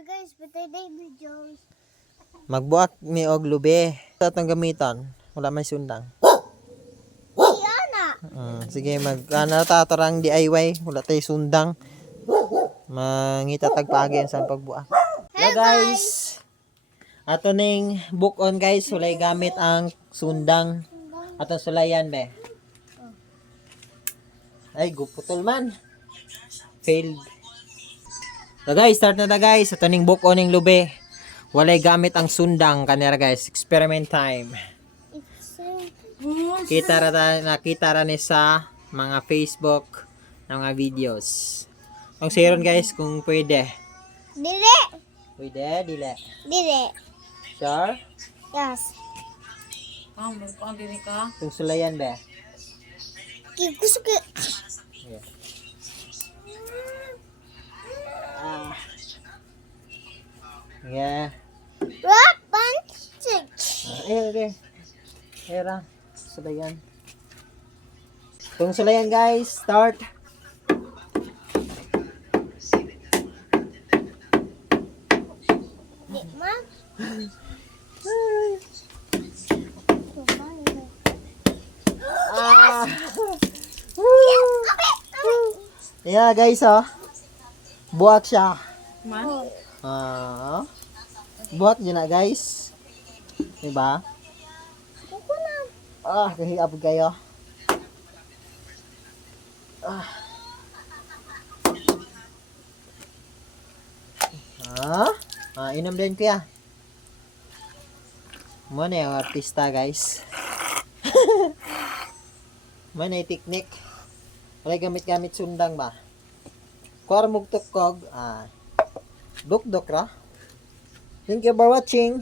Hello guys, patay day videos. Magbuak mi og lube. Sa atong gamiton, wala may sundang. Si Ana. Sige, tatarang DIY, wala tay sundang. Mangita tagpaagi sa pagbuak. Hello guys. Ato ning book on guys, sulay gamit ang sundang. Atong sulayan be. Ay, guputol man. Failed. So guys, start na ta guys. Ito ning book on ning lube. Walay gamit ang sundang kanira guys. Experiment time. Nakita ra ni sa mga Facebook na mga videos. Ang siron guys kung pwede. Dili. Pwede, dili. Dili. Sure? Yes. Magpang dili ka. Kung sulayan be. Gusto ko. Yeah. Ah. Yeah. Rock, band, six. Okay. Era. Sulayan. Kung sulayan guys, start. Di ma. Ah. Yeah guys oh. Buhat siya. Man. Ah. Buhat yun na guys. Diba? Ako na. Kahihap kayo. Inom din kuya. Muna yung artista guys. Muna yung technique. Wala gamit-gamit sundang ba? Kuwar mong tukog. Duk-duk ra. Thank you for watching.